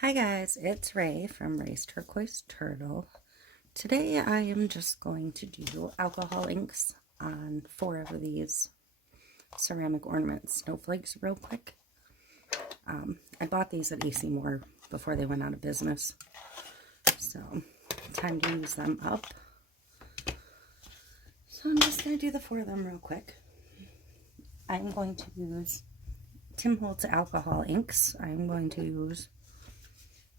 Hi guys, it's Ray from Ray's Turquoise Turtle. Today I am just going to do alcohol inks on 4 of these ceramic ornament snowflakes real quick. I bought these at AC Moore before they went out of business, so time to use them up. So I'm just going to do the 4 of them real quick. I'm going to use Tim Holtz alcohol inks. I'm going to use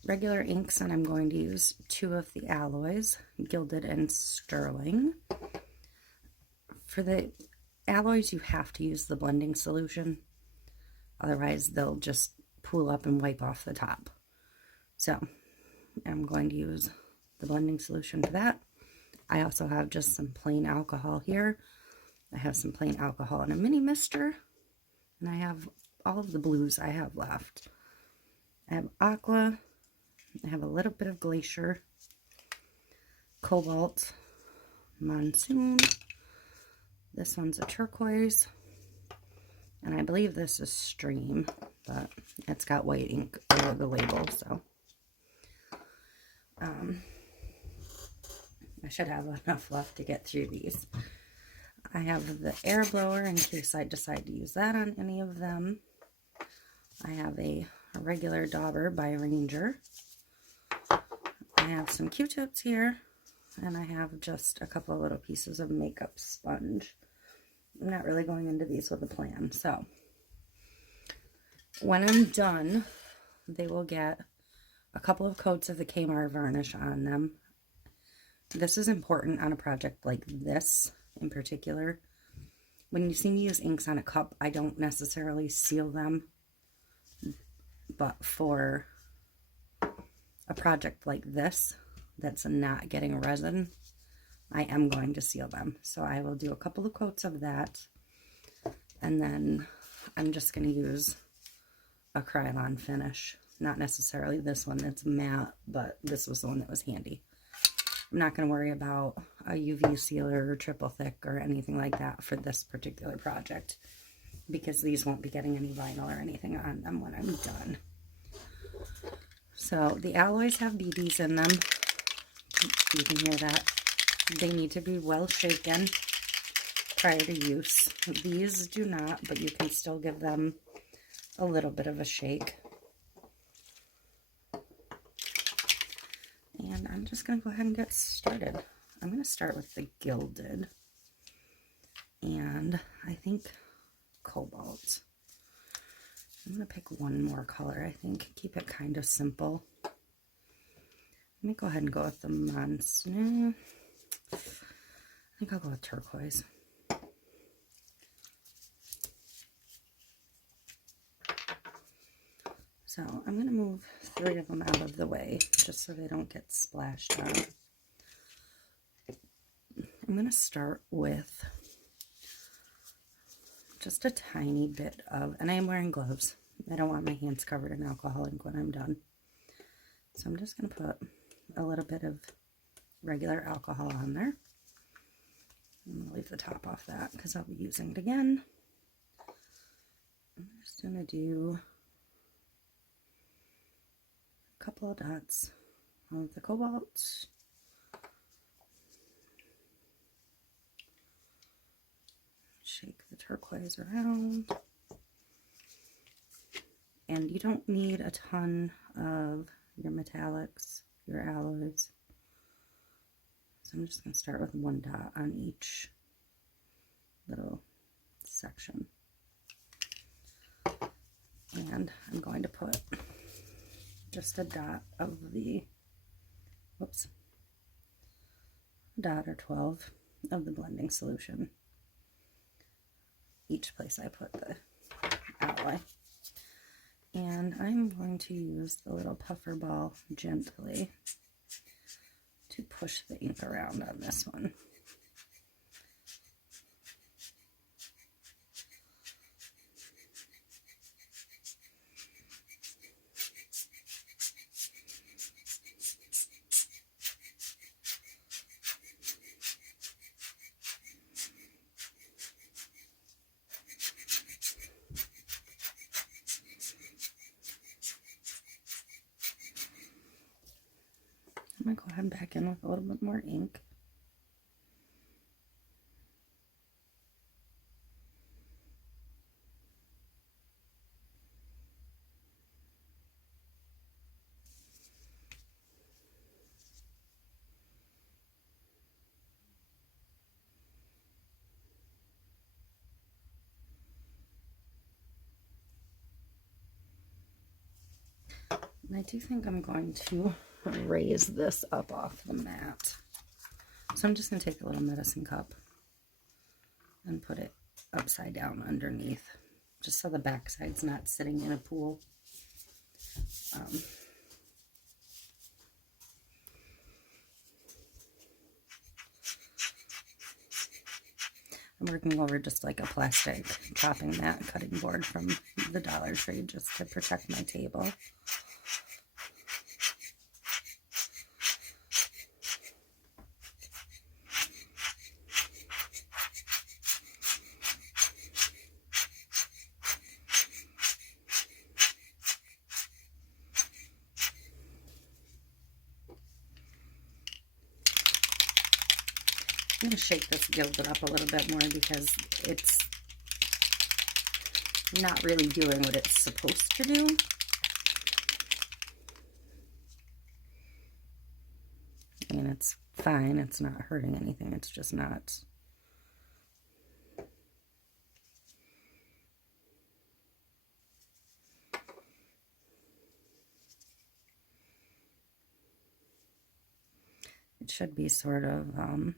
regular inks, and I'm going to use 2 of the alloys, Gilded and Sterling. For the alloys, you have to use the blending solution, otherwise they'll just pool up and wipe off the top. So I'm going to use the blending solution for that. I also have just some plain alcohol here. I have some plain alcohol and a mini mister, and I have all of the blues I have left. I have aqua, I have a little bit of glacier, cobalt, monsoon. This one's a turquoise, and I believe this is stream, but it's got white ink over the label, so I should have enough left to get through these. I have the air blower in case I decide to use that on any of them. I have a regular dauber by Ranger. I have some Q-tips here, and I have just a couple of little pieces of makeup sponge. I'm not really going into these with a plan, so when I'm done, they will get a couple of coats of the Kmart varnish on them. This is important on a project like this in particular. When you see me use inks on a cup, I don't necessarily seal them, but for a project like this that's not getting resin, I am going to seal them. So I will do a couple of coats of that, and then I'm just going to use a Krylon finish. Not necessarily this one that's matte, but this was the one that was handy. I'm not going to worry about a UV sealer or triple thick or anything like that for this particular project, because these won't be getting any vinyl or anything on them when I'm done. So the alloys have BBs in them. You can hear that. They need to be well shaken prior to use. These do not, but you can still give them a little bit of a shake. And I'm just going to go ahead and get started. I'm going to start with the Gilded, and I think cobalt. I'm going to pick one more color, I think. Keep it kind of simple. Let me go ahead and go with the monsoon. I think I'll go with turquoise. So I'm going to move 3 of them out of the way just so they don't get splashed on. I'm going to start with just a tiny bit of, and I am wearing gloves. I don't want my hands covered in alcohol ink when I'm done. So I'm just going to put a little bit of regular alcohol on there. I'm going to leave the top off that because I'll be using it again. I'm just going to do a couple of dots of the cobalt. Shake the turquoise around. And you don't need a ton of your metallics, your alloys. So I'm just going to start with 1 dot on each little section. And I'm going to put just a dot of the, dot or 12 of the blending solution each place I put the alloy. And I'm going to use the little puffer ball gently to push the ink around on this one. I'm going to go ahead and back in with a little bit more ink. And I do think I'm going to raise this up off the mat. So I'm just going to take a little medicine cup and put it upside down underneath, just so the back side's not sitting in a pool. I'm working over just like a plastic chopping mat cutting board from the Dollar Tree just to protect my table. I'm going to shake this gilded up a little bit more because it's not really doing what it's supposed to do. I mean, it's fine. It's not hurting anything. It's just not. It should be sort of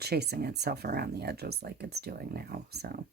chasing itself around the edges like it's doing now, so.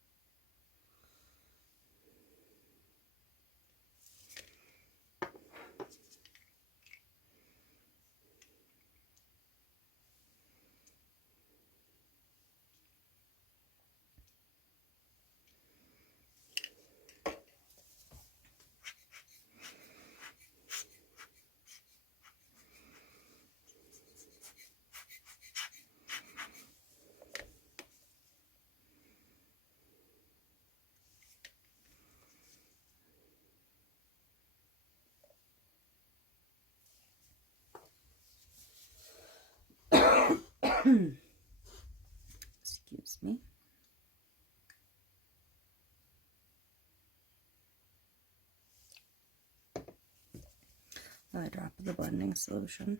Excuse me. Another drop of the blending solution.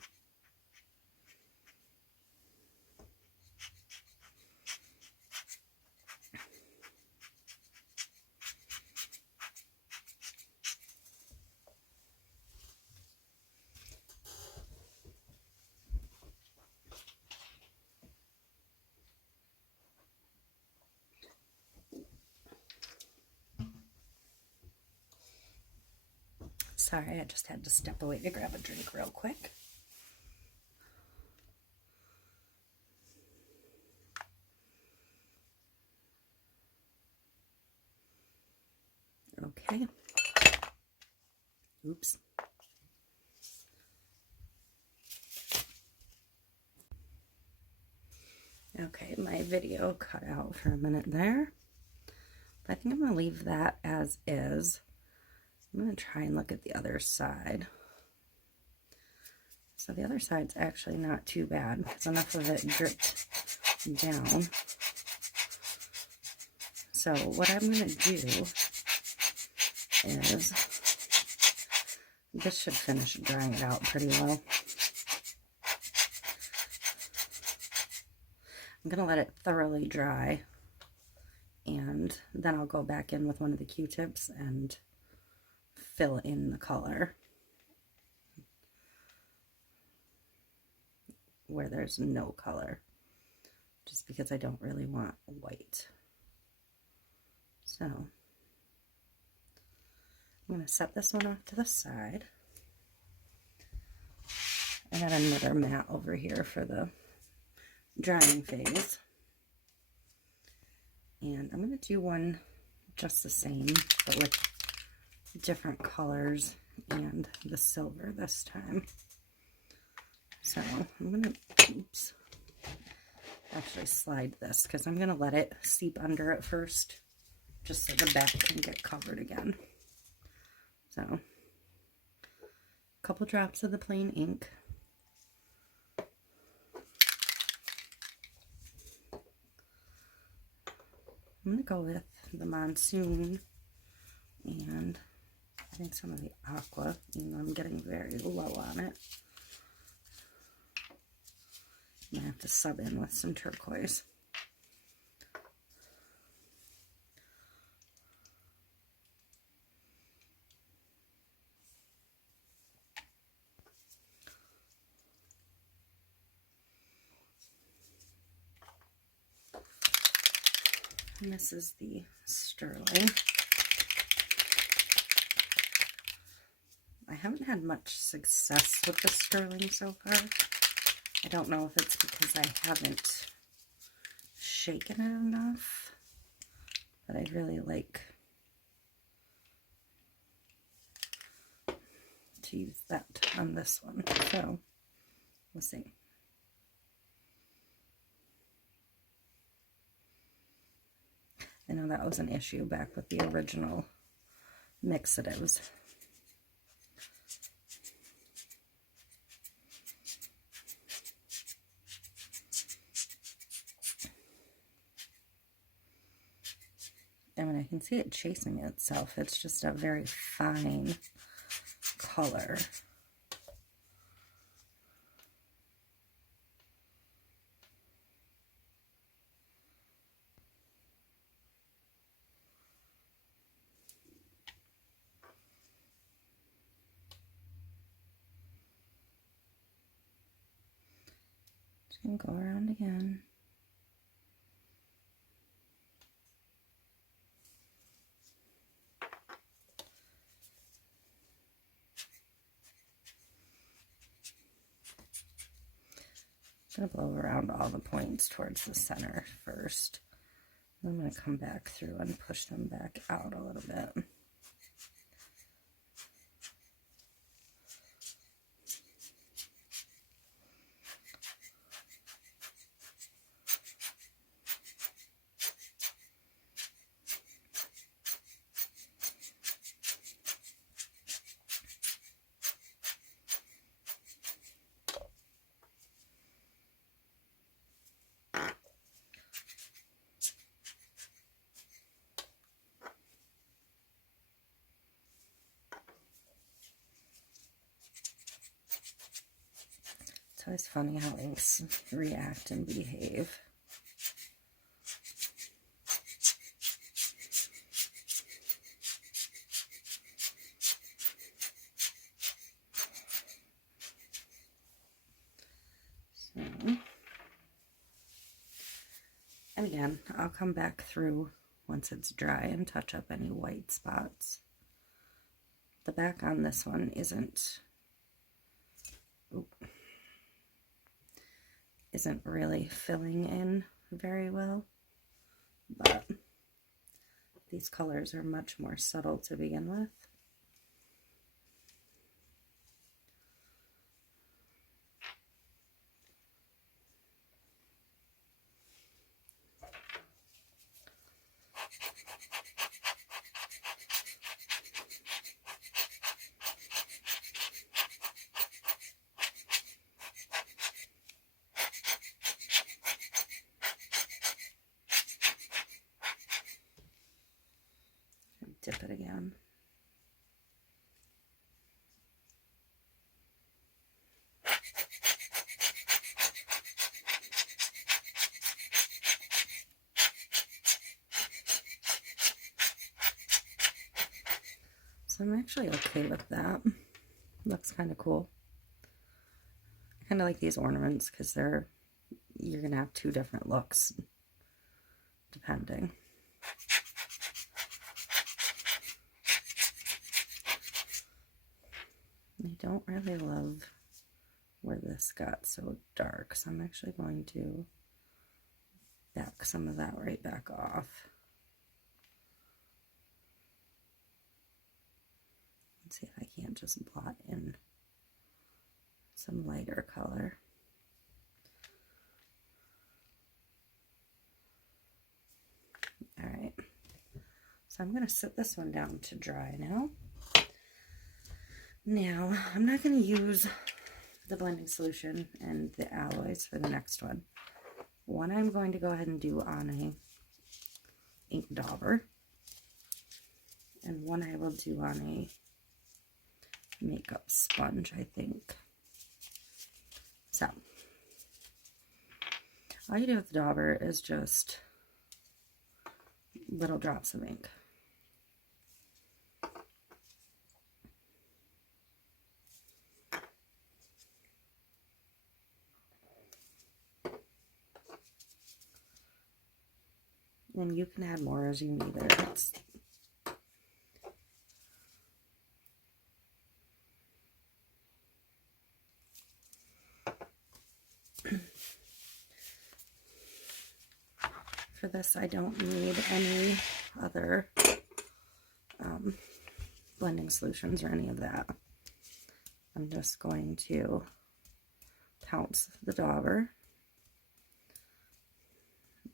Sorry, I just had to step away to grab a drink real quick. Okay. Oops. Okay, my video cut out for a minute there. But I think I'm going to leave that as is. I'm going to try and look at the other side. So the other side's actually not too bad because enough of it dripped down. So what I'm going to do is, this should finish drying it out pretty well. I'm going to let it thoroughly dry, and then I'll go back in with one of the Q-tips and fill in the color where there's no color, just because I don't really want white. So I'm going to set this one off to the side. I got another mat over here for the drying phase, and I'm going to do one just the same but with different colors and the silver this time. So I'm going to, oops, actually slide this because I'm going to let it seep under it first, just so the back can get covered again. So couple drops of the plain ink. I'm going to go with the Monsoon and I think some of the Aqua, even though I'm getting very low on it. I'm going to have to sub in with some turquoise. And this is the Sterling. I haven't had much success with the Sterling so far. I don't know if it's because I haven't shaken it enough, but I really like to use that on this one. So we'll see. I know that was an issue back with the original mix-it-ivs. And when I can see it chasing itself, it's just a very fine color. Just gonna go around again. I'm going to blow around all the points towards the center first. I'm going to come back through and push them back out a little bit. It's always funny how inks react and behave. So, and again, I'll come back through once it's dry and touch up any white spots. The back on this one isn't really filling in very well, but these colors are much more subtle to begin with. Dip it again. So I'm actually okay with that. Looks kind of cool. I kind of like these ornaments because you're gonna have two different looks depending. I don't really love where this got so dark, so I'm actually going to back some of that right back off. Let's see if I can't just blot in some lighter color. All right, so I'm going to sit this one down to dry now. Now, I'm not going to use the blending solution and the alloys for the next one. One I'm going to go ahead and do on a ink dauber, and one I will do on a makeup sponge, I think. So, all you do with the dauber is just little drops of ink. And you can add more as you need it. For this, I don't need any other blending solutions or any of that. I'm just going to pounce the dauber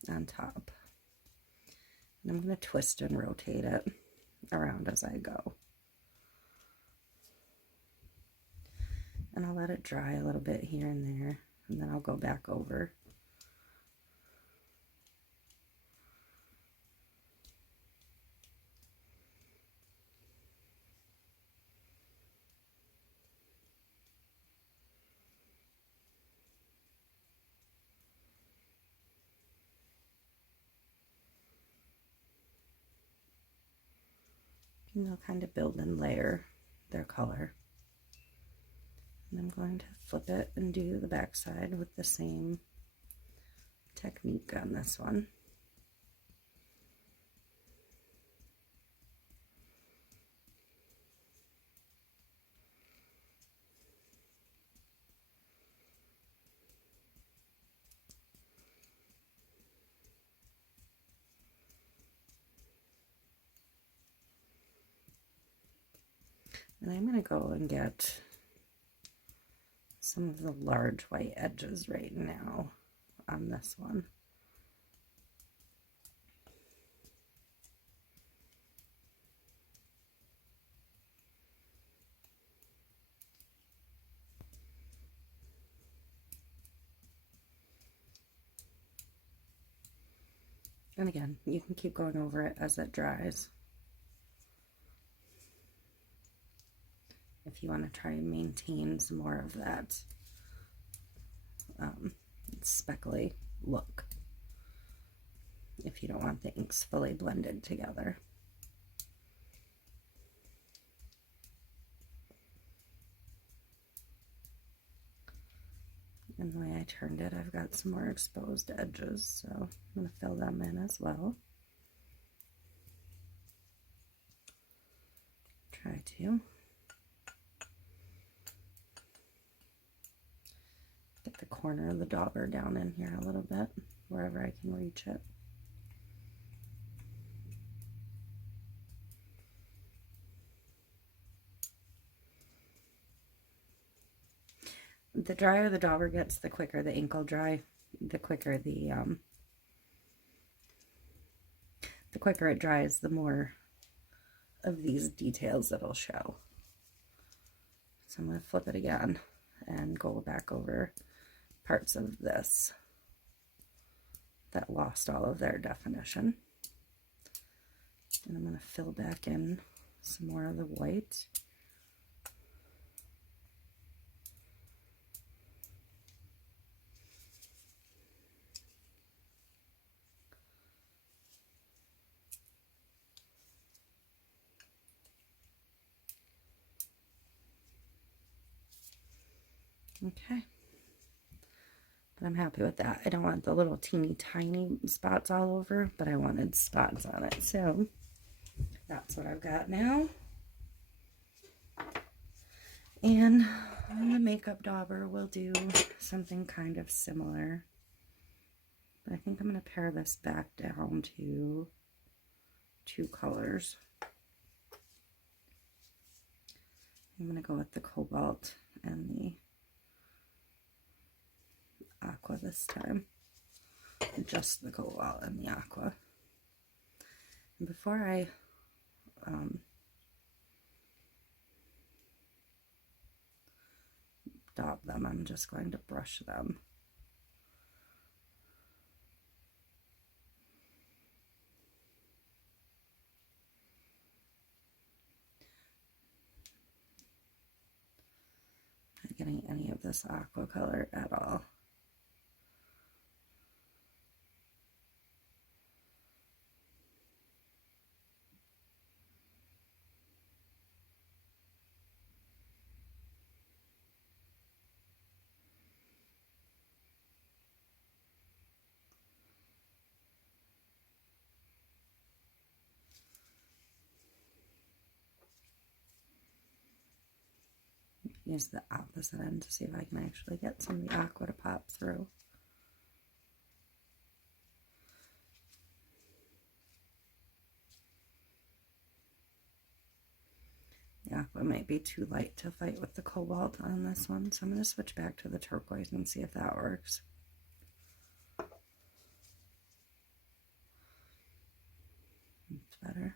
on top. And I'm going to twist and rotate it around as I go. And I'll let it dry a little bit here and there, and then I'll go back over. And they'll kind of build and layer their color. And I'm going to flip it and do the back side with the same technique on this one. And I'm going to go and get some of the large white edges right now on this one. And again, you can keep going over it as it dries. If you want to try and maintain some more of that speckly look, if you don't want the inks fully blended together. And the way I turned it, I've got some more exposed edges, so I'm going to fill them in as well. Try to get the corner of the dauber down in here a little bit, wherever I can reach it. The drier the dauber gets, the quicker the ink will dry. The quicker the quicker it dries, the more of these details it'll show. So I'm going to flip it again and go back over parts of this that lost all of their definition. And I'm going to fill back in some more of the white. Okay, but I'm happy with that. I don't want the little teeny tiny spots all over, but I wanted spots on it, so that's what I've got now. And the makeup dauber will do something kind of similar, but I think I'm going to pare this back down to 2 colors. I'm going to go with the cobalt and the aqua this time. Just the cobalt and the aqua. And before I daub them. I'm just going to brush them. Not getting any of this aqua color at all. Use the opposite end to see if I can actually get some of the aqua to pop through. The aqua might be too light to fight with the cobalt on this one, so I'm going to switch back to the turquoise and see if that works. It's better.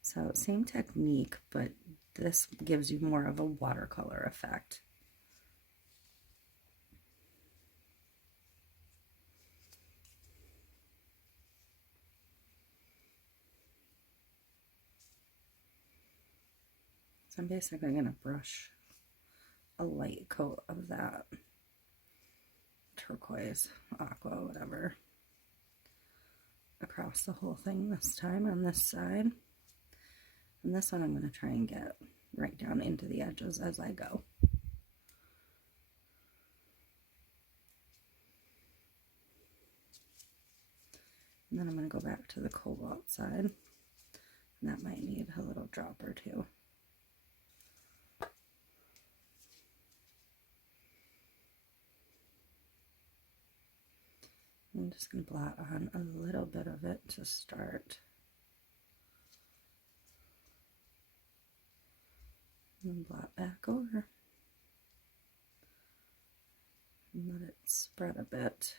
So same technique, but this gives you more of a watercolor effect. So I'm basically going to brush a light coat of that turquoise, aqua, whatever, across the whole thing this time on this side. And this one I'm going to try and get right down into the edges as I go. And then I'm going to go back to the cobalt side. And that might need a little drop or two. I'm just going to blot on a little bit of it to start. And blot back over. And let it spread a bit.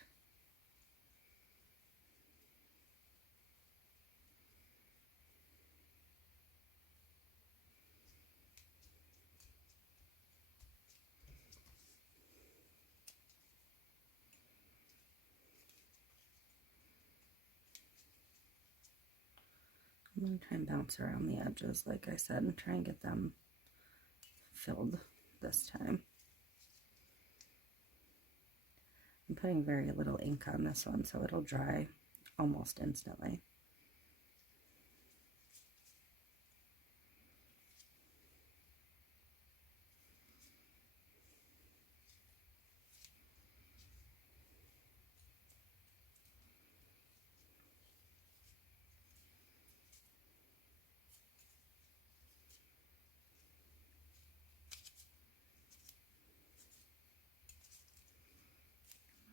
I'm going to try and bounce around the edges, like I said, and try and get them filled this time. I'm putting very little ink on this one, so it'll dry almost instantly.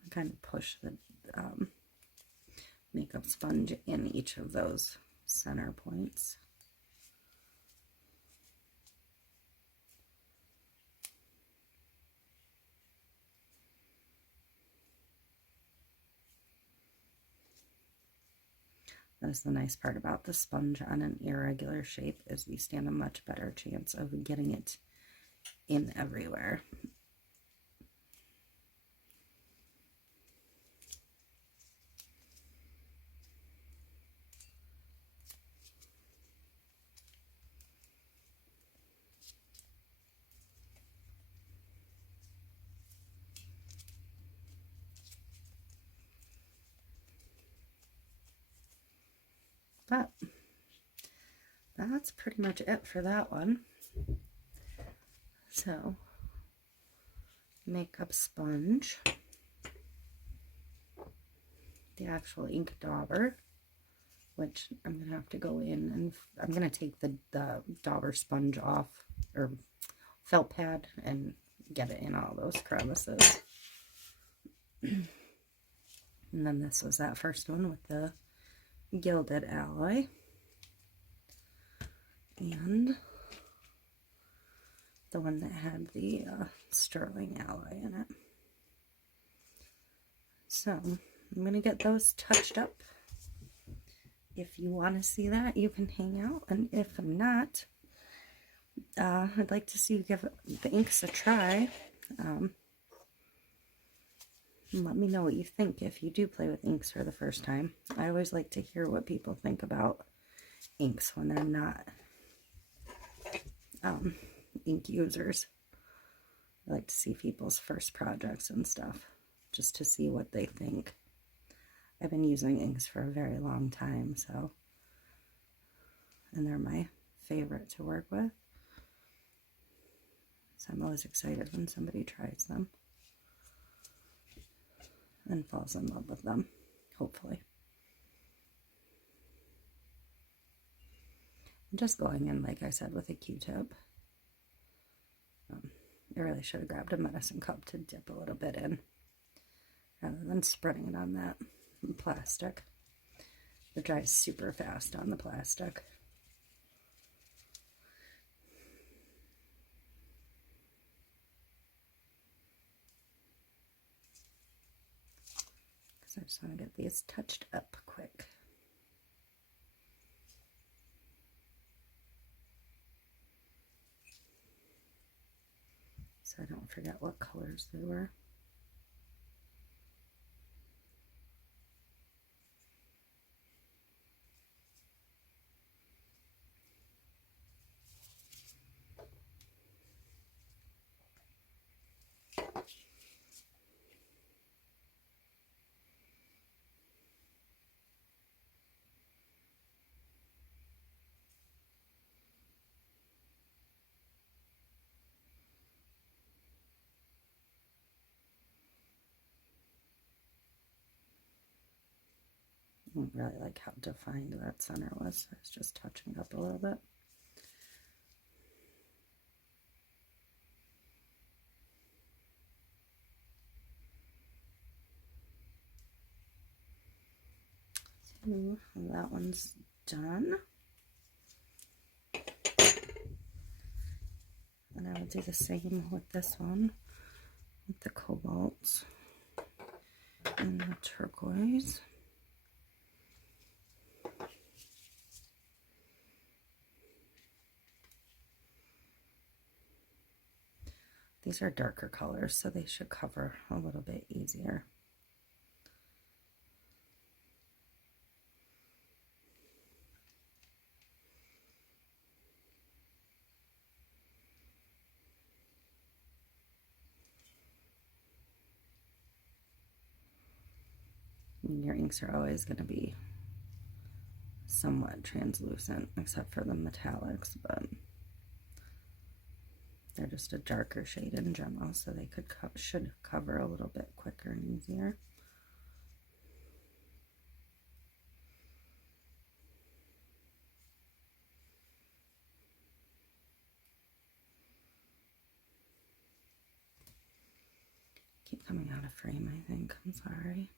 Kind of push the makeup sponge in each of those center points. That's the nice part about the sponge on an irregular shape, is we stand a much better chance of getting it in everywhere. But that's pretty much it for that one. So, makeup sponge, the actual ink dauber, which I'm going to have to go in and I'm going to take the dauber sponge off, or felt pad, and get it in all those crevices. And then this was that first one with the gilded alloy. And the one that had the sterling alloy in it. So I'm going to get those touched up. If you want to see that, you can hang out, and if not, I'd like to see you give the inks a try. Let me know what you think if you do play with inks for the first time. I always like to hear what people think about inks when they're not ink users. I like to see people's first projects and stuff, just to see what they think. I've been using inks for a very long time, and they're my favorite to work with. So I'm always excited when somebody tries them and falls in love with them, hopefully. I'm just going in, like I said, with a Q-tip. I really should have grabbed a medicine cup to dip a little bit in, rather than spreading it on that plastic. It dries super fast on the plastic. Because I just want to get these touched up quick. So I don't forget what colors they were. I don't really like how defined that center was. I was just touching it up a little bit. So that one's done. And I will do the same with this one, with the cobalt and the turquoise. These are darker colors, so they should cover a little bit easier. I mean, your inks are always going to be somewhat translucent, except for the metallics, but they're just a darker shade in general, so they should cover a little bit quicker and easier. Keep coming out of frame, I think. I'm sorry.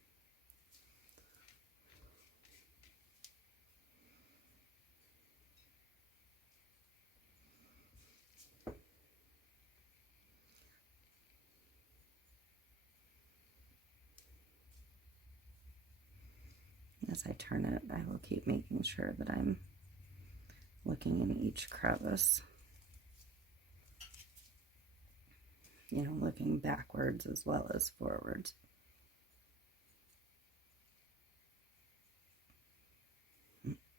As I turn it, I will keep making sure that I'm looking in each crevice. You know, looking backwards as well as forwards.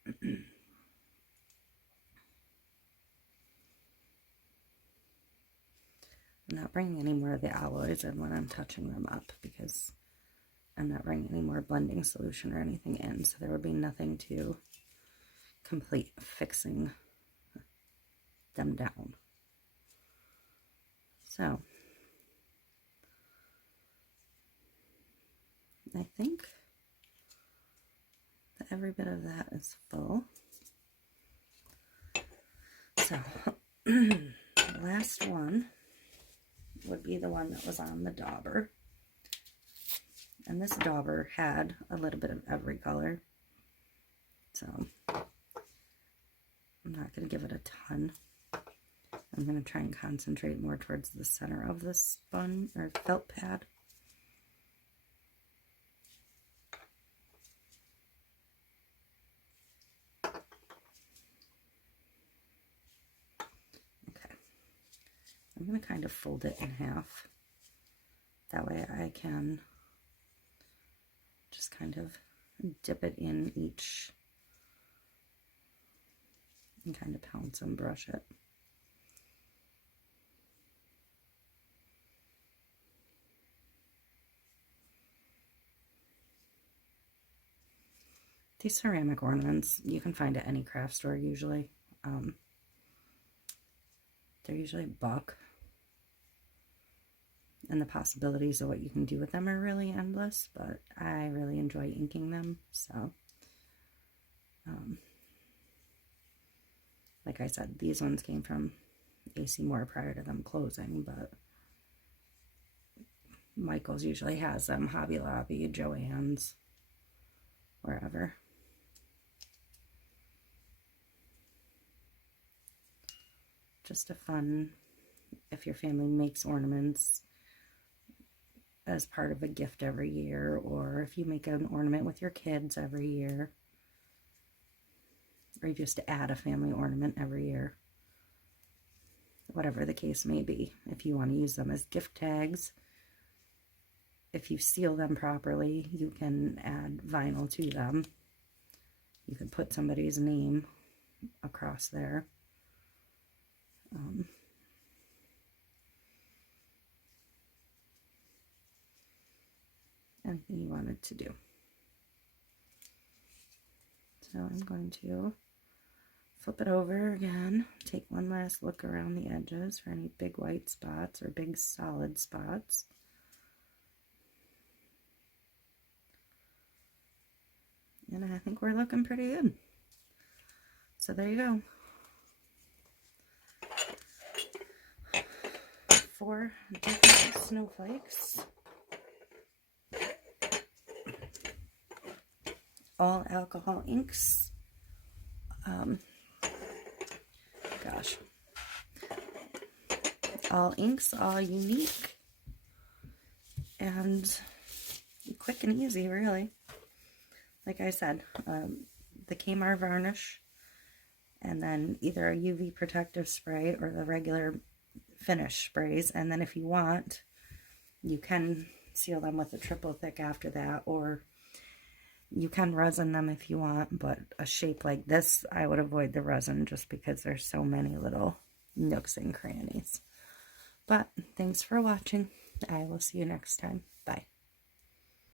I'm not bringing any more of the alloys in when I'm touching them up, because I'm not bringing any more blending solution or anything in, so there would be nothing to complete fixing them down. So I think that every bit of that is full. So the last one would be the one that was on the dauber. And this dauber had a little bit of every color. So I'm not going to give it a ton. I'm going to try and concentrate more towards the center of the spun or felt pad. I'm going to kind of fold it in half. That way I can just kind of dip it in each and kind of pounce and brush it. These ceramic ornaments you can find at any craft store usually. They're usually $1, and the possibilities of what you can do with them are really endless, but I really enjoy inking them, so like I said, these ones came from AC Moore prior to them closing, but Michael's usually has them, Hobby Lobby, Joann's, wherever. Just a fun, if your family makes ornaments as part of a gift every year, or if you make an ornament with your kids every year, or just to add a family ornament every year, whatever the case may be. If you want to use them as gift tags, if you seal them properly, you can add vinyl to them. You can put somebody's name across there. Anything you wanted to do. So I'm going to flip it over again, take one last look around the edges for any big white spots or big solid spots. And I think we're looking pretty good. So there you go. 4 different snowflakes. All alcohol inks. Gosh. All inks, all unique. And quick and easy, really. Like I said, the Kmart varnish, and then either a UV protective spray or the regular finish sprays. And then if you want, you can seal them with a triple thick after that, or you can resin them if you want, but a shape like this, I would avoid the resin just because there's so many little nooks and crannies. But thanks for watching. I will see you next time. Bye.